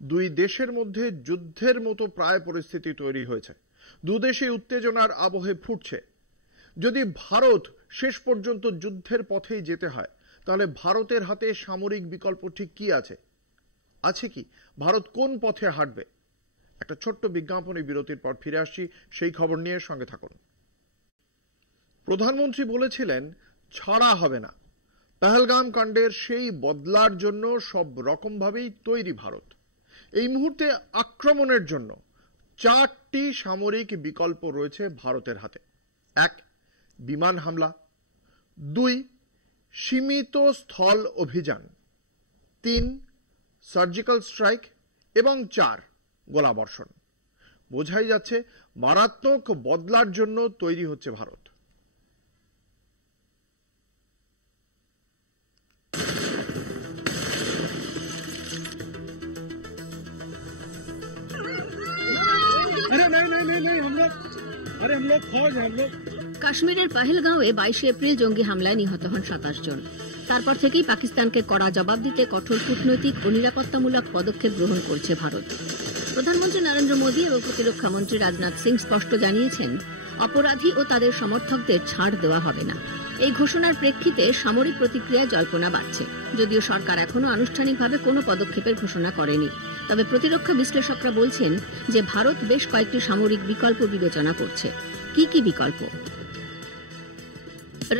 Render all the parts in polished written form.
দুই দেশের মধ্যে যুদ্ধের মতো প্রায় পরিস্থিতি তৈরি হয়েছে। দুদেশে উত্তেজনার আবহে ফুটছে। যদি ভারত শেষ পর্যন্ত যুদ্ধের পথেই যেতে হয়, তাহলে ভারতের হাতে সামরিক বিকল্প ঠিক কি আছে কি? ভারত কোন পথে হাঁটবে? একটা ছোট্ট বিজ্ঞাপনী বিরতির পর ফিরে আসছি সেই খবর নিয়ে, সঙ্গে থাকুন। প্রধানমন্ত্রী বলেছিলেন ছাড়া হবে না। পহেলগাম কাণ্ডের সেই বদলার জন্য সব রকমভাবেই তৈরি ভারত। এই মুহূর্তে আক্রমণের জন্য 4টি সামরিক বিকল্প রয়েছে ভারতের হাতে। 1, বিমান হামলা। 2, সীমিত স্থল অভিযান। 3, সার্জিক্যাল স্ট্রাইক। এবং 4, গোলাবর্ষণ। বোঝাই যাচ্ছে মারাত্মক বদলার জন্য তৈরি হচ্ছে ভারত। কাশ্মীরের পহেলগাঁওয়ে 22 এপ্রিল জঙ্গি হামলায় নিহত হন 27 জন। তারপর থেকেই পাকিস্তানকে কড়া জবাব দিতে কঠোর কূটনৈতিক ও নিরাপত্তামূলক পদক্ষেপ গ্রহণ করছে ভারত। প্রধানমন্ত্রী নরেন্দ্র মোদী এবং প্রতিরক্ষা মন্ত্রী রাজনাথ সিং স্পষ্ট জানিয়েছেন, অপরাধী ও তাদের সমর্থকদের ছাড় দেওয়া হবে না। এই ঘোষণার প্রেক্ষিতে সামরিক প্রতিক্রিয়ায় জল্পনা বাড়ছে। যদিও সরকার এখনো আনুষ্ঠানিকভাবে কোনো পদক্ষেপের ঘোষণা করেনি, তবে প্রতিরক্ষা বিশ্লেষকরা বলছেন যে ভারত বেশ কয়েকটি সামরিক বিকল্প বিবেচনা করছে। কি কি বিকল্প?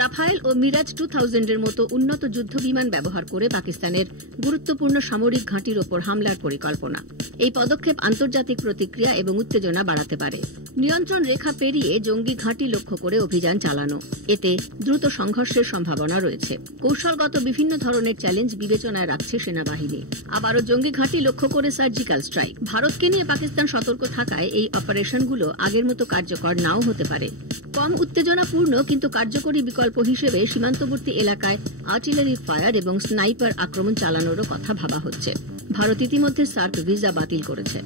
রাফায়েল ও মিরাজ 2000 এর মতো উন্নত যুদ্ধ বিমান ব্যবহার করে পাকিস্তানের গুরুত্বপূর্ণ সামরিক ঘাঁটির ওপর হামলার পরিকল্পনা। এই পদক্ষেপ আন্তর্জাতিক প্রতিক্রিয়া এবং উত্তেজনা বাড়াতে পারে। নিয়ন্ত্রণ রেখা পেরিয়ে জঙ্গি ঘাঁটি লক্ষ্য করে অভিযান চালানো, এতে দ্রুত সংঘর্ষের সম্ভাবনা রয়েছে। কৌশলগত বিভিন্ন ধরনের চ্যালেঞ্জ বিবেচনায় রাখছে সেনাবাহিনী। আবারও জঙ্গি ঘাঁটি লক্ষ্য করে সার্জিক্যাল স্ট্রাইক। ভারতকে নিয়ে পাকিস্তান সতর্ক থাকায় এই অপারেশনগুলো আগের মতো কার্যকর নাও হতে পারে। কম উত্তেজনাপূর্ণ কিন্তু কার্যকরী বিকল্প হিসেবে সীমান্তবর্তী এলাকায় আর্টিলারি ফায়ার এবং স্নাইপার আক্রমণ চালানোরও কথা ভাবা হচ্ছে। ভারত ইতিমধ্যে সার্ক ভিসা বাতিল করেছে।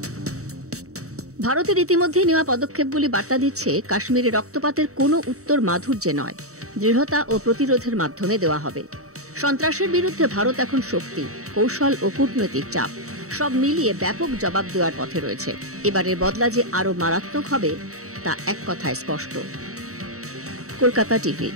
ভারতের ইতিমধ্যেই নেওয়া পদক্ষেপগুলি বার্তা দিচ্ছে, কাশ্মীরে রক্তপাতের কোনো উত্তর মাধুর্যে নয়, দৃঢ়তা ও প্রতিরোধের মাধ্যমে দেওয়া হবে। সন্ত্রাসের বিরুদ্ধে ভারত এখন শক্তি, কৌশল ও কূটনৈতিক চাপ সব মিলিয়ে ব্যাপক জবাব দেওয়ার পথে রয়েছে। এবারের বদলা যে আরো মারাত্মক হবে তা এক কথায় স্পষ্ট। কলকাতা টিভি।